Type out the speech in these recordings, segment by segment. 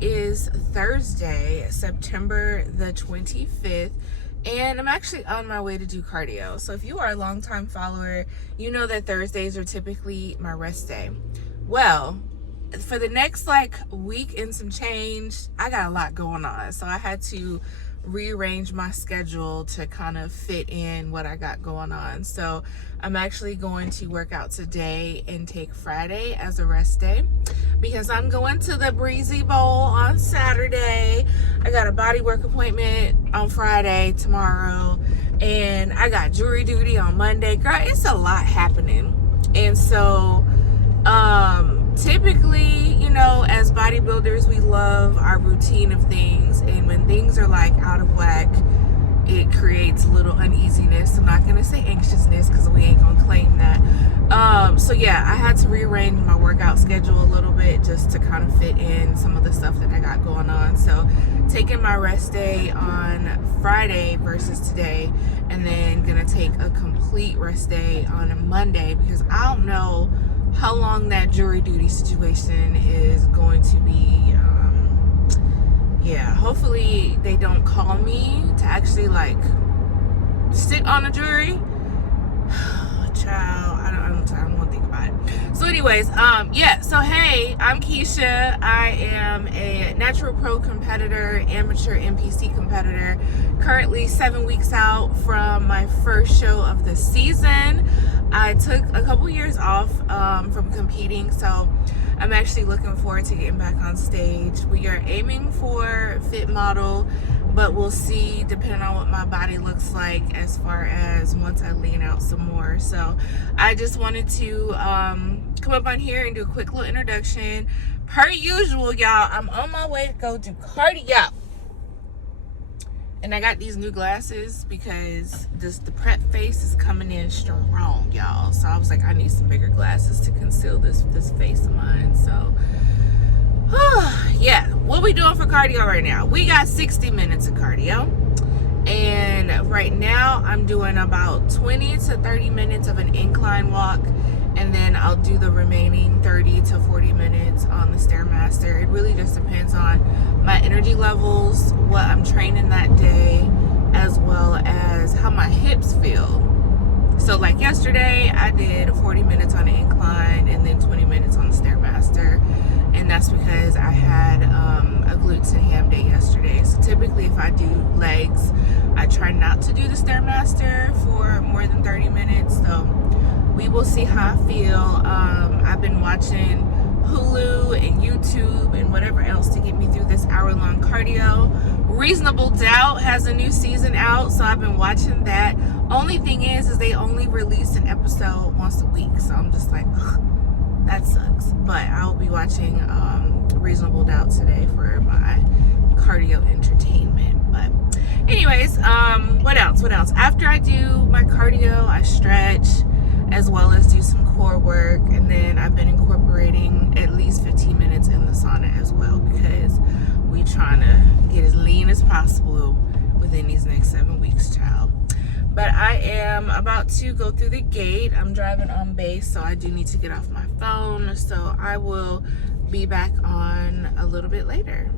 is Thursday, September the 25th, and I'm actually on my way to do cardio. So if you are a longtime follower, you know that Thursdays are typically my rest day. Well, for the next week and some change, I got a lot going on. So I had to rearrange my schedule to kind of fit in what I got going on. So I'm actually going to work out today and take Friday as a rest day because I'm going to the Breezy Bowl on Saturday. I got a body work appointment on Friday tomorrow, and I got jury duty on Monday. Girl, it's a lot happening. And so typically, as bodybuilders, we love our routine of things, and when things are out of whack, it creates a little uneasiness. I'm not gonna say anxiousness because we ain't gonna claim that. So yeah, I had to rearrange my workout schedule a little bit just to kind of fit in some of the stuff that I got going on. So taking my rest day on Friday versus today, and then gonna take a complete rest day on a Monday because I don't know how long that jury duty situation is going to be. Yeah, hopefully they don't call me to actually sit on a jury. Child, I don't want to think about it. So anyways, yeah, so hey, I'm Keisha. I am a natural pro competitor, amateur NPC competitor, currently 7 weeks out from my first show of the season. I took a couple years off from competing, so I'm actually looking forward to getting back on stage. We are aiming for fit model, but we'll see depending on what my body looks like as far as once I lean out some more. So I just wanted to come up on here and do a quick little introduction. Per usual, y'all, I'm on my way to go do cardio. And I got these new glasses because the prep face is coming in strong, y'all. So I was like, I need some bigger glasses to conceal this face of mine. So, yeah. What we doing for cardio right now? We got 60 minutes of cardio. And right now, I'm doing about 20 to 30 minutes of an incline walk. And then I'll do the remaining 30 to 40 minutes on the Stairmaster. It really just depends on my energy levels, what I'm training that day, as well as how my hips feel. So yesterday, I did 40 minutes on the incline and then 20 minutes on the Stairmaster. And that's because I had a glutes and ham day yesterday. So typically if I do legs, I try not to do the Stairmaster for more than 30 minutes. So we will see how I feel. I've been watching Hulu and YouTube and whatever else to get me through this hour-long cardio. Reasonable Doubt has a new season out, so I've been watching that. Only thing is they only release an episode once a week, so I'm just like, ugh, that sucks. But I'll be watching Reasonable Doubt today for my cardio entertainment. But anyways, what else? After I do my cardio, I stretch, as well as do some core work, and then I've been incorporating at least 15 minutes in the sauna as well because we trying to get as lean as possible within these next 7 weeks, child. But I am about to go through the gate. I'm driving on base, so I do need to get off my phone. So I will be back on a little bit later.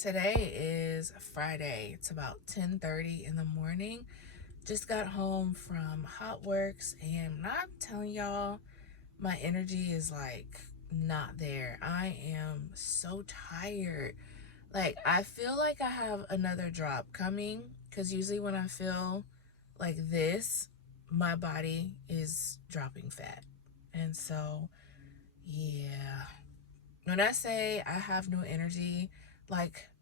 Today is Friday. It's about 10:30 in the morning. Just got home from Hot Works, and I'm telling y'all, my energy is not there. I am so tired. I feel like I have another drop coming because usually when I feel like this, my body is dropping fat. And so, yeah. When I say I have no energy,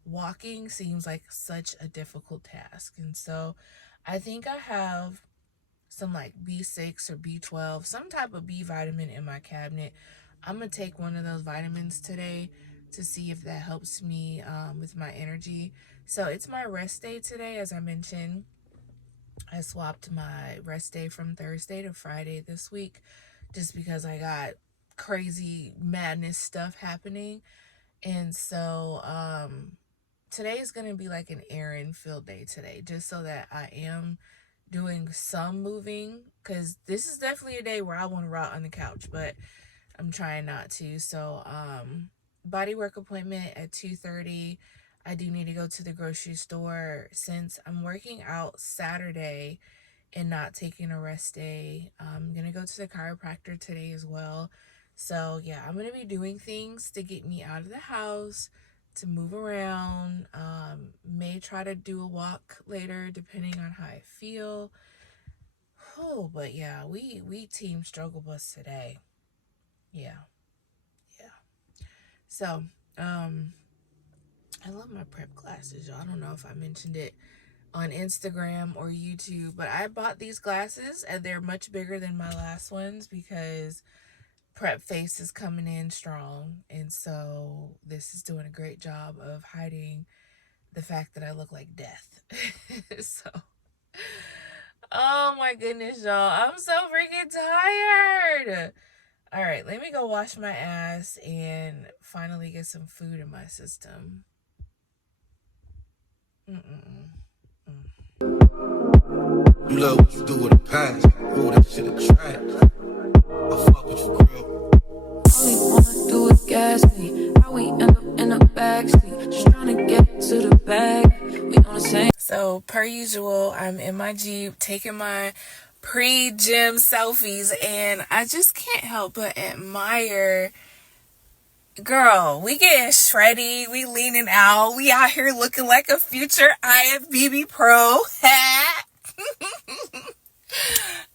walking seems like such a difficult task. And so I think I have some like B6 or B12, some type of B vitamin in my cabinet. I'm gonna take one of those vitamins today to see if that helps me with my energy. So it's my rest day today. As I mentioned, I swapped my rest day from Thursday to Friday this week just because I got crazy madness stuff happening. And so today is going to be like an errand field day today, just so that I am doing some moving, because this is definitely a day where I want to rot on the couch, but I'm trying not to. So body work appointment at 2:30. I do need to go to the grocery store since I'm working out Saturday and not taking a rest day. I'm gonna go to the chiropractor today as well. So yeah, I'm gonna be doing things to get me out of the house, to move around. May try to do a walk later depending on how I feel. Oh, but yeah, we team struggle bus today. Yeah. So I love my prep glasses, y'all. I don't know if I mentioned it on Instagram or YouTube, but I bought these glasses and they're much bigger than my last ones because prep face is coming in strong, and so this is doing a great job of hiding the fact that I look like death. So oh my goodness, y'all, I'm so freaking tired. All right, let me go wash my ass and finally get some food in my system. You love what you do with the past. Oh, that shit a trash. I fuck with you, girl. All we wanna do is gas me. How we end up in the backseat. Just trying to get to the bag. We on the same. So, per usual, I'm in my Jeep taking my pre-gym selfies, and I just can't help but admire. Girl, we getting shreddy, we leaning out, we out here looking like a future IFBB pro.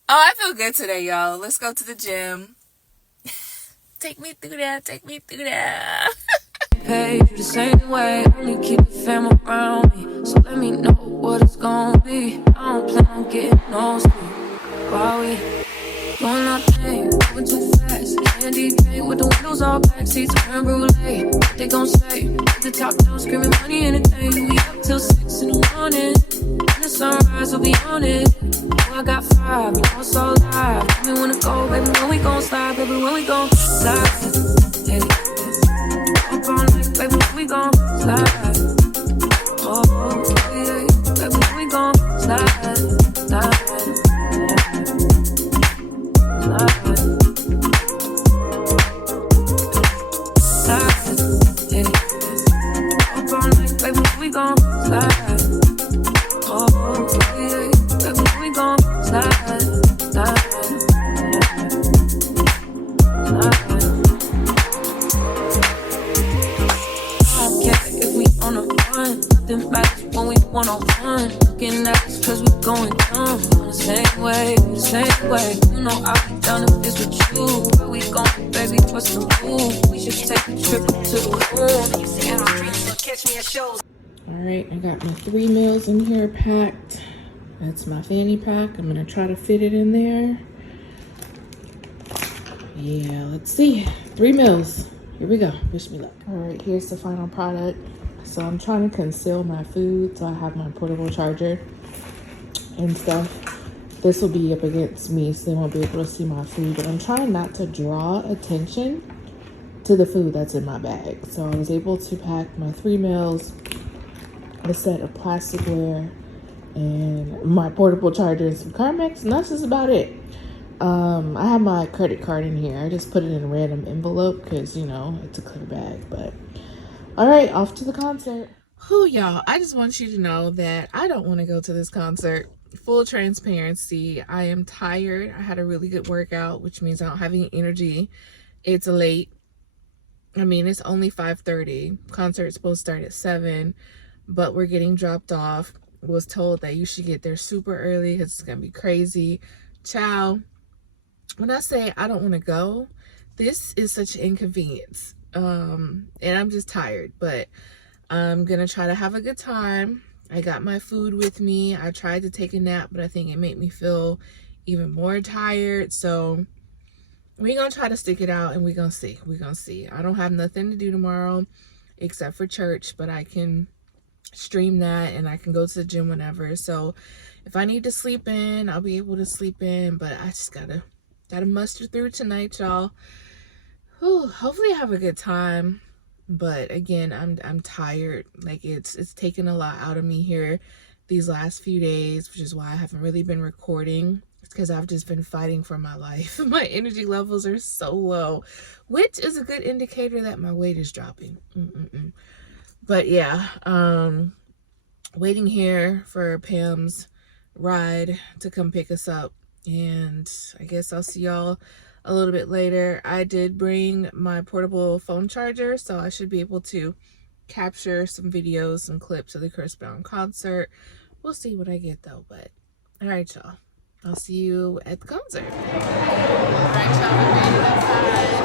Oh, I feel good today, y'all. Let's go to the gym. Take me through that, take me through that. Pay you the same way, only keep the fam around me. So let me know what it's gonna be. I don't plan on getting no sleep. While we doing our thing, moving too fast. Candy paint with the windows all black, seats creme brulee. What they gon' say? With the top down, screaming money in the day. We up till 6 in the morning. When the sunrise, we'll be on it. Oh, I got 5, you know it's all live. Tell me wanna go, baby, when we gon' slide, baby, when we gon' slide. Hey, up all night, baby, when we gon' slide. Oh, yeah, baby, when we gon' slide, slide. We gon' slide. Oh, yeah, baby, we gon' slide, slide, slide. I don't care if we on a run. Nothing matters when we one-on-one. Looking at us cause we going dumb. On the same way, the same way. You know I'll be down if this with you. Where we going, baby, what's the move? We should take a trip to the room. You see our dreams, so catch me at shows. All right, I got my 3 meals in here packed. That's my fanny pack. I'm gonna try to fit it in there. Yeah, let's see. 3 meals. Here we go. Wish me luck. All right, here's the final product. So I'm trying to conceal my food, so I have my portable charger and stuff. This will be up against me, so they won't be able to see my food, but I'm trying not to draw attention to the food that's in my bag. So I was able to pack my 3 meals, a set of plasticware, and my portable charger and some Carmex, and that's just about it. I have my credit card in here. I just put it in a random envelope because, you know, it's a clear bag. But all right, off to the concert. Who, y'all, I just want you to know that I don't want to go to this concert. Full transparency, I am tired. I had a really good workout, which means I don't have any energy. It's late. I mean, it's only 5:30. Concert's supposed to start at 7, but we're getting dropped off. Was told that you should get there super early because it's gonna be crazy. Ciao. When I say I don't want to go, this is such an inconvenience. And I'm just tired, but I'm gonna try to have a good time. I got my food with me. I tried to take a nap, but I think it made me feel even more tired. So we're gonna try to stick it out, and we're gonna see. I don't have nothing to do tomorrow except for church, but I can stream that and I can go to the gym whenever. So if I need to sleep in, I'll be able to sleep in, but I just gotta muster through tonight, y'all. Hopefully I have a good time. But again, I'm tired. Like it's taken a lot out of me here these last few days, which is why I haven't really been recording. It's because I've just been fighting for my life. My energy levels are so low, which is a good indicator that my weight is dropping. But yeah, waiting here for Pam's ride to come pick us up, and I guess I'll see y'all a little bit later. I did bring my portable phone charger, so I should be able to capture some videos, some clips of the Chris Brown concert. We'll see what I get though, but all right, y'all. I'll see you at the concert. All right, y'all, we made it outside.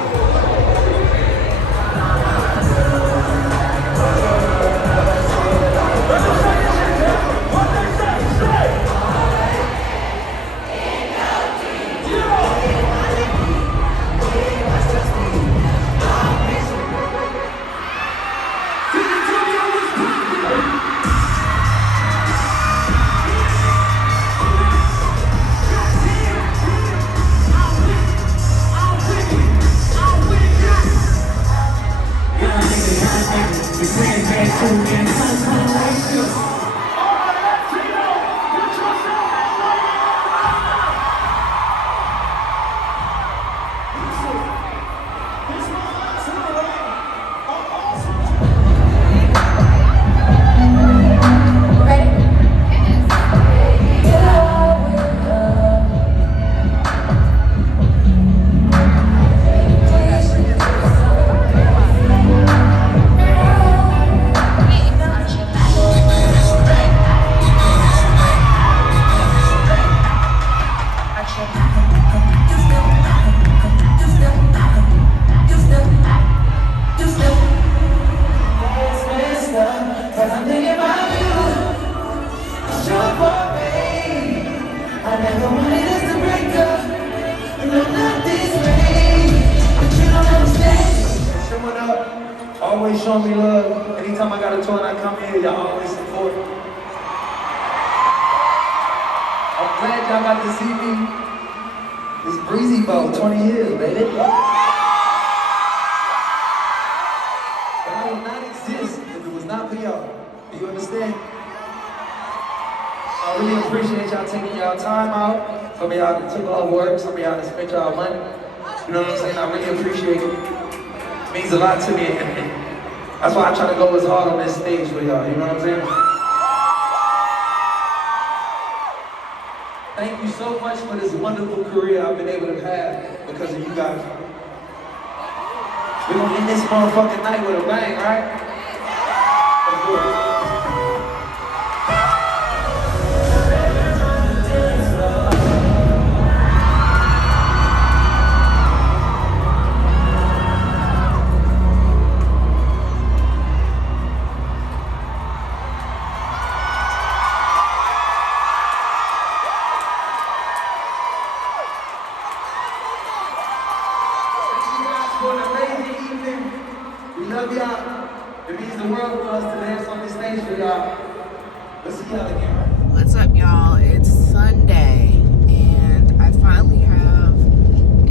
Always show me love. Anytime I got a tour and I come here, y'all always support. I'm glad y'all got to see me. This Breezy boat, 20 years, baby. But I would not exist if it was not for y'all. Do you understand? I really appreciate y'all taking y'all time out. Some of y'all took off work, some of y'all spent y'all money. You know what I'm saying? I really appreciate it. It means a lot to me, and that's why I try to go as hard on this stage for y'all, you know what I'm saying? Thank you so much for this wonderful career I've been able to have because of you guys. We're gonna end this motherfucking night with a bang, right? Let's do it. For an amazing evening. We love y'all. It means the world for us to dance on this stage for y'all. Let's see y'all again. What's up, y'all? It's Sunday, and I finally have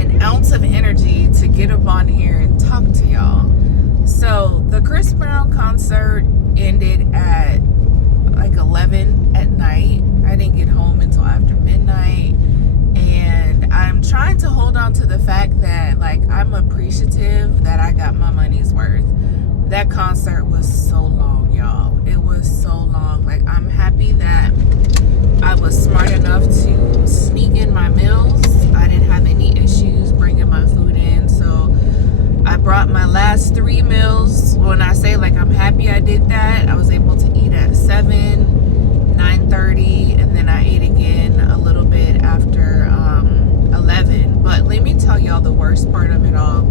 an ounce of energy to get up on here and talk to y'all. So the Chris Brown concert ended at like 11 at night. I didn't get home until after midnight. And I'm trying to hold on to the fact that, like, I'm appreciative that I got my money's worth. That concert was so long, y'all. It was so long. Like, I'm happy that I was smart enough to sneak in my meals. I didn't have any issues bringing my food in. So I brought my last 3 meals. When I say, like, I'm happy I did that, I was able to eat at 7, 9:30, and then I ate again a little bit after 11. But let me tell y'all the worst part of it all.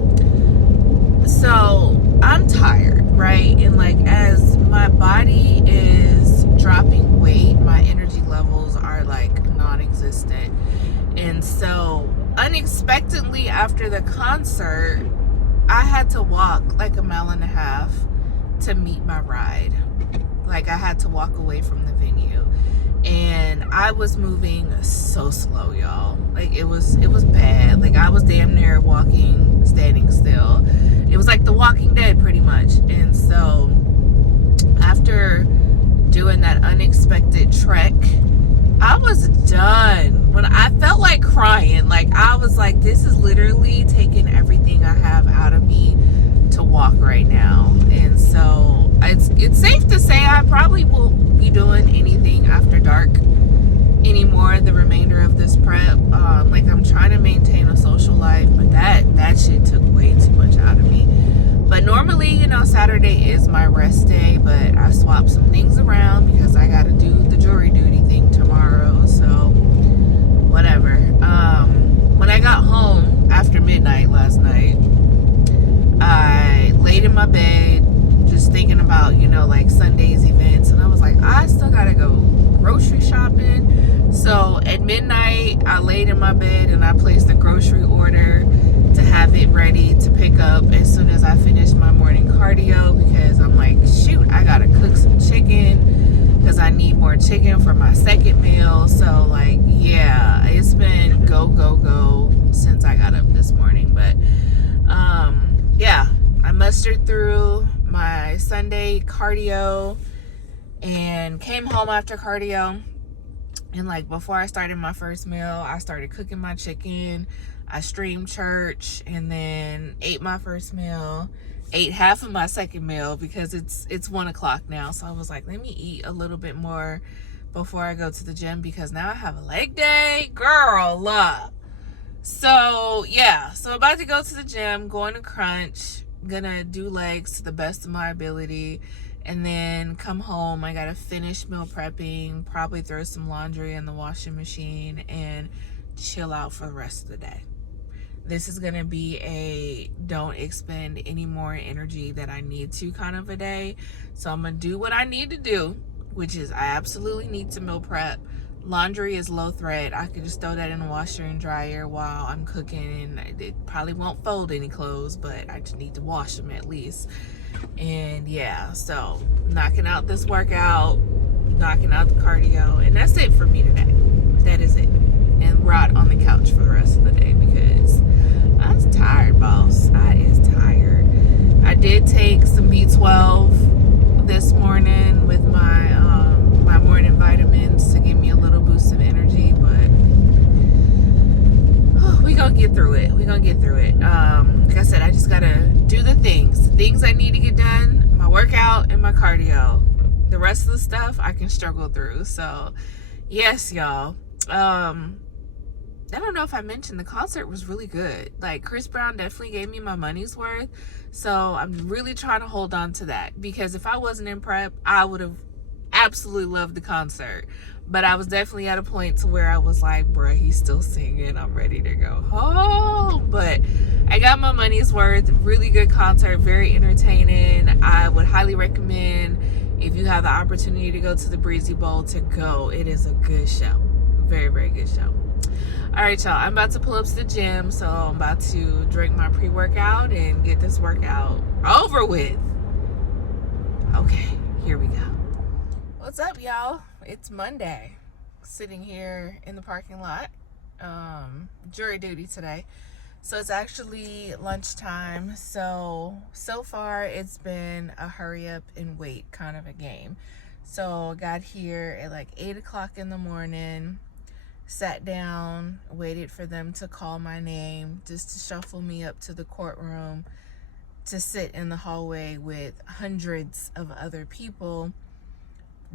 So I'm tired, right? And like, as my body is dropping weight, my energy levels are like non-existent. And so unexpectedly after the concert, I had to walk like 1.5 miles to meet my ride. Like, I had to walk away from the venue, and I was moving so slow, y'all. Like, it was bad. Like, I was damn near standing still. It was like The Walking Dead pretty much. And so after doing that unexpected trek, I was done. When I felt like crying, like, I was like, this is literally taking everything I have out of me to walk right now. And so it's safe to say I probably won't be doing anything after dark anymore the remainder of this prep. Like, I'm trying to maintain a social life, but that shit took way too much out of me. But normally, you know, Saturday is my rest day, but I swapped some things around because I got to do the jury duty thing tomorrow. So whatever. When I got home after midnight last night, I laid in my bed just thinking about, you know, like Sunday's events, and I was like, I still gotta go grocery shopping. So at midnight, I laid in my bed and I placed a grocery order to have it ready to pick up as soon as I finish my morning cardio, because I'm like, shoot, I gotta cook some chicken because I need more chicken for my second meal. So, like, yeah, it's been go since I got up this morning. But yeah, I mustered through my Sunday cardio and came home after cardio. And like, before I started my first meal, I started cooking my chicken. I streamed church and then ate my first meal, ate half of my second meal because it's 1 o'clock now. So I was like, let me eat a little bit more before I go to the gym, because now I have a leg day, girl. So yeah, so about to go to the gym, going to crunch, gonna do legs to the best of my ability, and then come home. I gotta finish meal prepping, probably throw some laundry in the washing machine, and chill out for the rest of the day. This is gonna be a don't expend any more energy that I need to kind of a day. So I'm gonna do what I need to do, which is I absolutely need to meal prep. Laundry is low thread. I could just throw that in the washer and dryer while I'm cooking, and it probably won't fold any clothes, but I just need to wash them at least. And yeah, so knocking out this workout, knocking out the cardio, and that's it for me today. That is it. And rot on the couch for the rest of the day because I was tired, boss. I is tired. I did take some B12 this morning with my my morning vitamins to give me a little boost of energy, but we gonna get through it. Like I said, I just gotta do the things I need to get done, my workout and my cardio. The rest of the stuff I can struggle through. So yes, y'all. I don't know if I mentioned, the concert was really good. Like, Chris Brown definitely gave me my money's worth. So I'm really trying to hold on to that, because if I wasn't in prep, I would have absolutely loved the concert. But I was definitely at a point to where I was like, bruh, he's still singing. I'm ready to go home. But I got my money's worth. Really good concert, very entertaining. I would highly recommend, if you have the opportunity to go to the Breezy Bowl, to go. It is a good show. Very, very good show. All right, y'all, I'm about to pull up to the gym, so I'm about to drink my pre-workout and get this workout over with. Okay, here we go. What's up, y'all? It's Monday. Sitting here in the parking lot. Jury duty today. So it's actually lunchtime. So far it's been a hurry up and wait kind of a game. So I got here at like 8 o'clock in the morning. Sat down, waited for them to call my name, just to shuffle me up to the courtroom to sit in the hallway with hundreds of other people,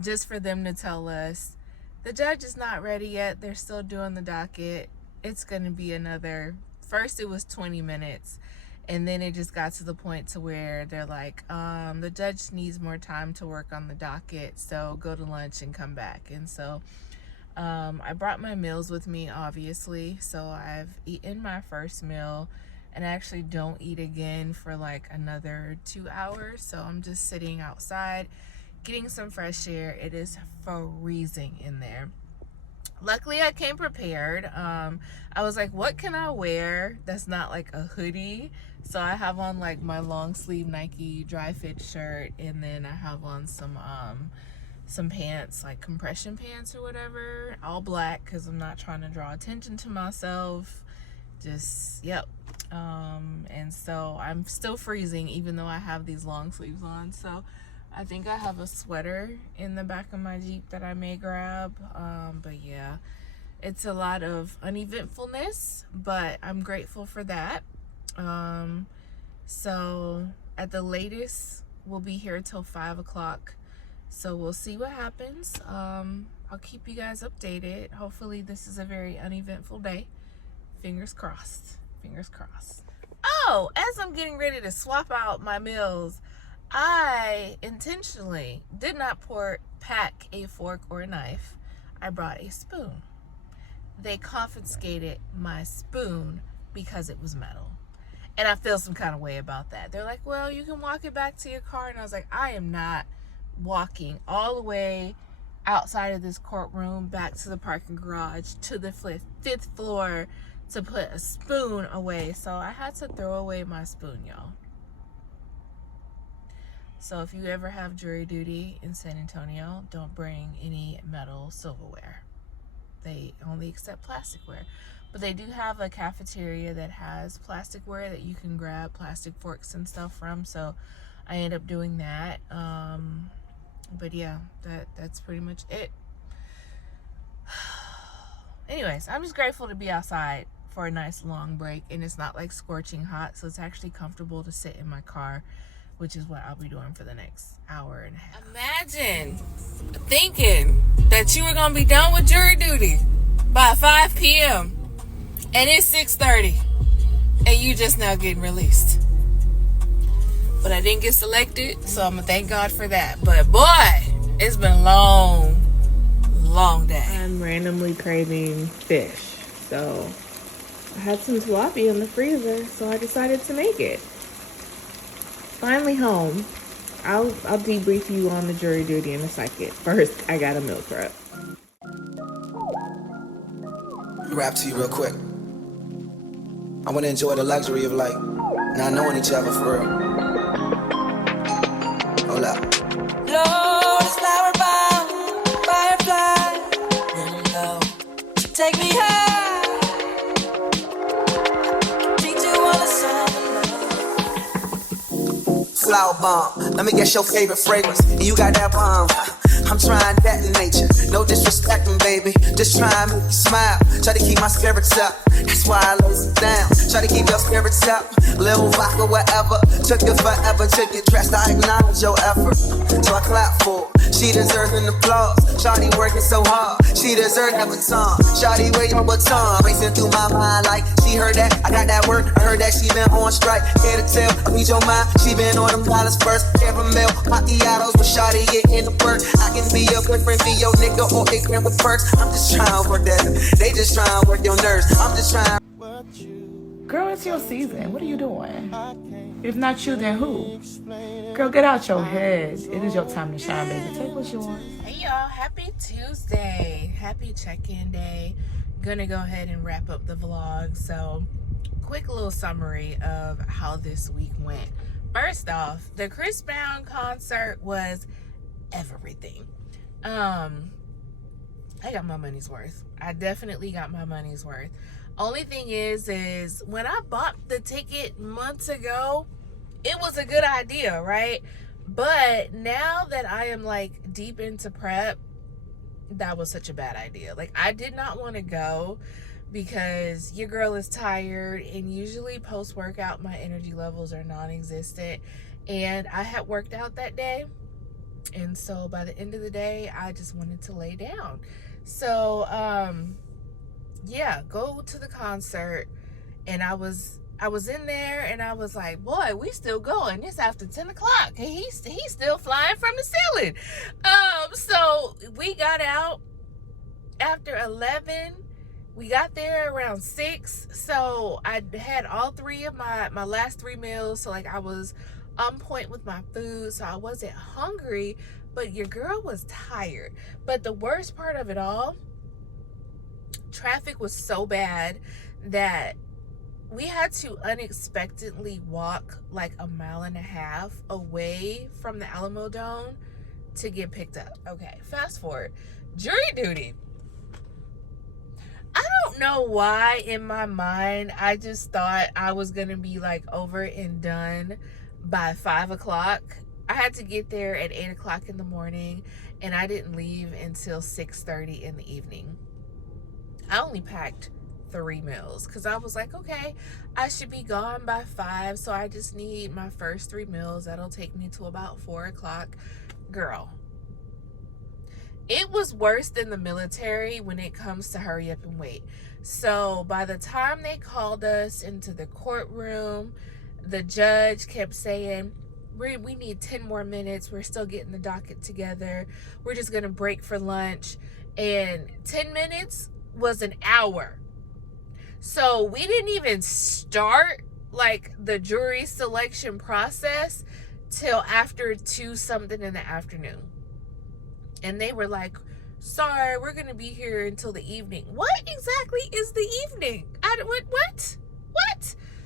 just for them to tell us, the judge is not ready yet. They're still doing the docket. It's going to be another, first it was 20 minutes, and then it just got to the point to where they're like, the judge needs more time to work on the docket, so go to lunch and come back. And so I brought my meals with me, obviously. So I've eaten my first meal, and I actually don't eat again for like another 2 hours. So I'm just sitting outside, getting some fresh air. It is freezing in there. luckily I came prepared. I was like, what can I wear that's not like a hoodie? So I have on like my long sleeve Nike dry fit shirt, and then I have on some pants, like compression pants or whatever, all black, because I'm not trying to draw attention to myself. Just, yep. And so I'm still freezing even though I have these long sleeves on. So I think I have a sweater in the back of my Jeep that I may grab. But yeah, it's a lot of uneventfulness, but I'm grateful for that. So at the latest, we'll be here till 5 o'clock. So we'll see what happens. I'll keep you guys updated. Hopefully this is a very uneventful day. Fingers crossed. Fingers crossed. Oh, as I'm getting ready to swap out my meals, I intentionally did not pack a fork or a knife. I brought a spoon. They confiscated my spoon because it was metal. And I feel some kind of way about that. They're like, well, you can walk it back to your car. And I was like, I am not walking all the way outside of this courtroom back to the parking garage to the fifth floor to put a spoon away. So I had to throw away my spoon, y'all. So if you ever have jury duty in San Antonio, don't bring any metal silverware. They only accept plasticware. But they do have a cafeteria that has plasticware that you can grab plastic forks and stuff from. So I end up doing that. But yeah, that's pretty much it. Anyways, I'm just grateful to be outside for a nice long break, and it's not like scorching hot, so it's actually comfortable to sit in my car, which is what I'll be doing for the next hour and a half. Imagine thinking that you were gonna be done with jury duty by 5 p.m. and it's 6:30 and you just now getting released. But I didn't get selected, so I'm gonna thank God for that. But boy, it's been a long day. I'm randomly craving fish, so I had some tilapia in the freezer, so I decided to make it. Finally home. I'll debrief you on the jury duty in a second. First, I got a meal prep. Rap to you real quick. I want to enjoy the luxury of like not knowing each other for real. Hold up. Lord, it's flower bomb, firefly, running low. Take me high. Teach you all the summer love. Flower bomb. Let me guess your favorite fragrance. And you got that bomb. I'm trying that in nature. No disrespecting, baby. Just try and make you smile. Try to keep my spirits up. That's why I lays it down. Try to keep your spirits up. Little vodka, whatever. Took it forever to get dressed. I acknowledge your effort. So I clap for her. She deserves an applause. Shawty working so hard. She deserves a baton. Shawty wear your baton. Racing through my mind like she heard that. I got that work. I heard that she been on strike. Can't tell. I read your mind. She been on them dollars first. Caramel, macchiatos with Shawty getting the work. I can be your boyfriend, be your nigga, or ignorant with perks. I'm just trying to work that. They just trying to work your nerves. I'm just trying. Girl, it's your season. What are you doing? If not you, then who? Girl, get out your head. It is your time to shine, baby. Take what you want. Hey y'all, happy Tuesday. Happy check-in day. Gonna go ahead and wrap up the vlog. So, quick little summary of how this week went. First off, the Chris Brown concert was everything. I got my money's worth. I definitely got my money's worth. Only thing is when I bought the ticket months ago, it was a good idea, right? But now that I am like deep into prep, that was such a bad idea. Like, I did not want to go because your girl is tired, and usually post-workout my energy levels are non-existent, and I had worked out that day, and so by the end of the day I just wanted to lay down. So yeah, go to the concert, and I was in there, and I was like, boy, we still going. It's after 10 o'clock, and he's still flying from the ceiling. So we got out after 11. We got there around 6. So I had all 3 of my last 3 meals. So like I was on point with my food. So I wasn't hungry, but your girl was tired. But the worst part of it all traffic was so bad that we had to unexpectedly walk like a mile and a half away from the Alamo Dome to get picked up. Okay, fast forward. Jury duty. I don't know why in my mind I just thought I was gonna be like over and done by 5 o'clock. I had to get there at 8 o'clock in the morning, and I didn't leave until 6:30 in the evening. I only packed 3 meals because I was like, okay, I should be gone by 5, so I just need my first 3 meals. That'll take me to about 4 o'clock. Girl, it was worse than the military when it comes to hurry up and wait. So by the time they called us into the courtroom, the judge kept saying, we need 10 more minutes. We're still getting the docket together. We're just going to break for lunch. And 10 minutes was an hour. So we didn't even start like the jury selection process till after 2 something in the afternoon. And they were like, sorry, we're going to be here until the evening. What exactly is the evening? What?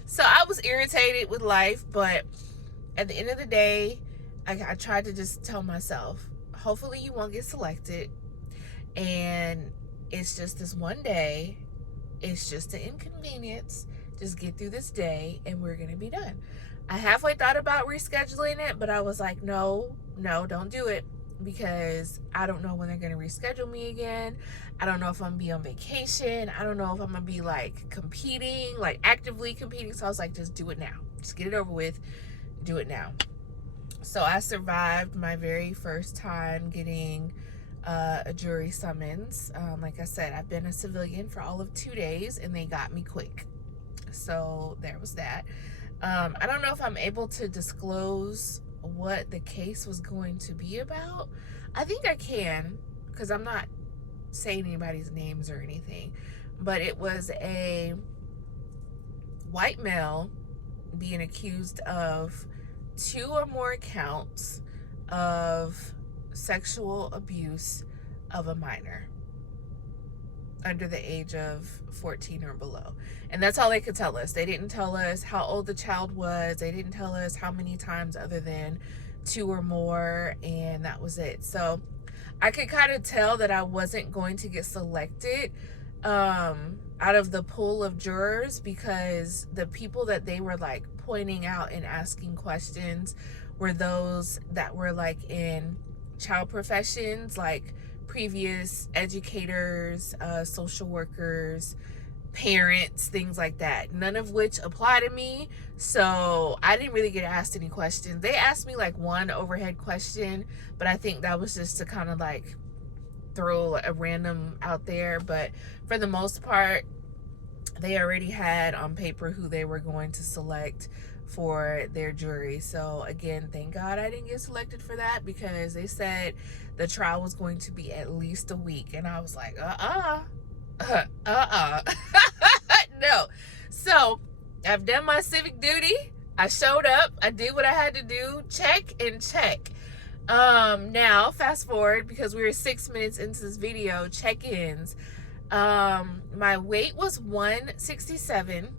So I was irritated with life, but at the end of the day, I tried to just tell myself, hopefully you won't get selected. And it's just this one day. It's just an inconvenience. Just get through this day and we're going to be done. I halfway thought about rescheduling it, but I was like, no, don't do it. Because I don't know when they're going to reschedule me again. I don't know if I'm going to be on vacation. I don't know if I'm going to be like competing, like actively competing. So I was like, just do it now. Just get it over with. Do it now. So I survived my very first time getting a jury summons. Like I said, I've been a civilian for all of 2 days and they got me quick. So there was that. I don't know if I'm able to disclose what the case was going to be about. I think I can, because I'm not saying anybody's names or anything, but it was a white male being accused of 2 or more counts of sexual abuse of a minor under the age of 14 or below. And that's all they could tell us. They didn't tell us how old the child was. They didn't tell us how many times other than 2 or more, and that was it. So I could kind of tell that I wasn't going to get selected out of the pool of jurors, because the people that they were like pointing out and asking questions were those that were like in child professions, like previous educators, social workers, parents, things like that, none of which apply to me. So I didn't really get asked any questions. They asked me like one overhead question, but I think that was just to kind of like throw a random out there. But for the most part, they already had on paper who they were going to select for their jury. So again, thank God I didn't get selected for that, because they said the trial was going to be at least a week, and I was like, no. So I've done my civic duty. I showed up. I did what I had to do. Check and check. Now fast forward, because we were 6 minutes into this video. Check-ins. My weight was 167,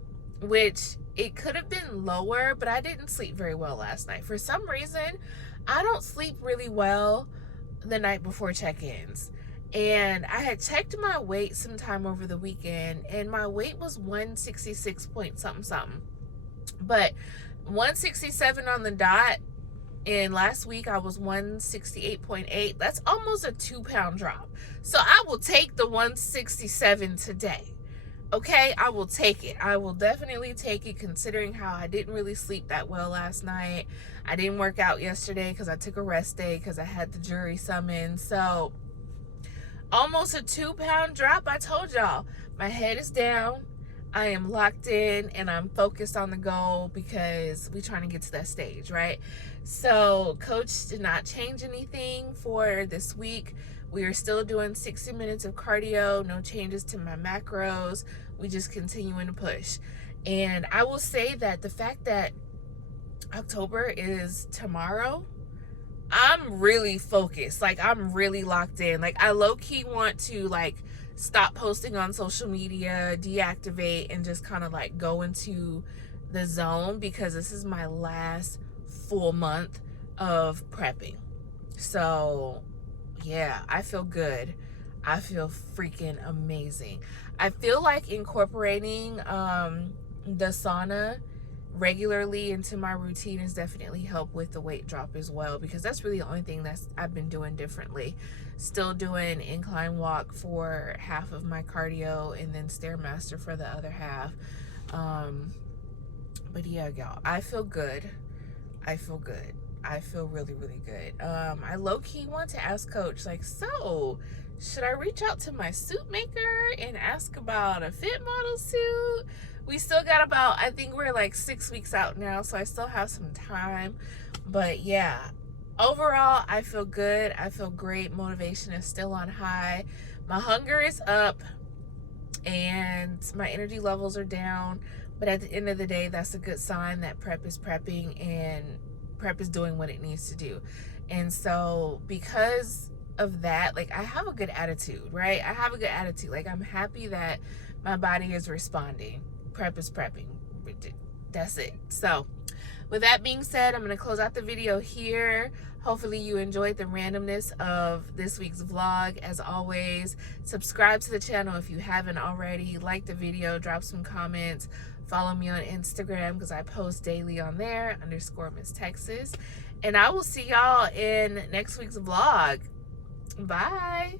which it could have been lower, but I didn't sleep very well last night. For some reason, I don't sleep really well the night before check-ins. And I had checked my weight sometime over the weekend, and my weight was 166 point something. But 167 on the dot, and last week I was 168.8. That's almost a 2-pound drop. So I will take the 167 today. Okay, I will take it. I will definitely take it, considering how I didn't really sleep that well last night. I didn't work out yesterday because I took a rest day because I had the jury summons. So almost a 2-pound drop. I told y'all, my head is down. I am locked in and I'm focused on the goal, because we're trying to get to that stage, right? So coach did not change anything for this week. We are still doing 60 minutes of cardio, no changes to my macros. We just continuing to push. And I will say that the fact that October is tomorrow, I'm really focused. Like, I'm really locked in. Like, I low-key want to like stop posting on social media, deactivate, and just kind of like go into the zone, because this is my last full month of prepping. So yeah, I feel good. I feel freaking amazing. I feel like incorporating the sauna regularly into my routine has definitely helped with the weight drop as well, because that's really the only thing that's I've been doing differently. Still doing incline walk for half of my cardio and then Stairmaster for the other half. But yeah, y'all, I feel good. I feel good. I feel really, really good. I low-key want to ask Coach, like, so should I reach out to my suit maker and ask about a fit model suit? We still got about, I think we're like 6 weeks out now, so I still have some time. But yeah, overall, I feel good. I feel great. Motivation is still on high. My hunger is up and my energy levels are down. But at the end of the day, that's a good sign that prep is prepping and prep is doing what it needs to do. And so because of that, like, I have a good attitude, right? I have a good attitude. Like, I'm happy that my body is responding. Prep is prepping. That's it. So with that being said, I'm going to close out the video here. Hopefully you enjoyed the randomness of this week's vlog. As always, subscribe to the channel if you haven't already. Like the video, drop some comments. Follow me on Instagram because I post daily on there, _Miss Texas. And I will see y'all in next week's vlog. Bye.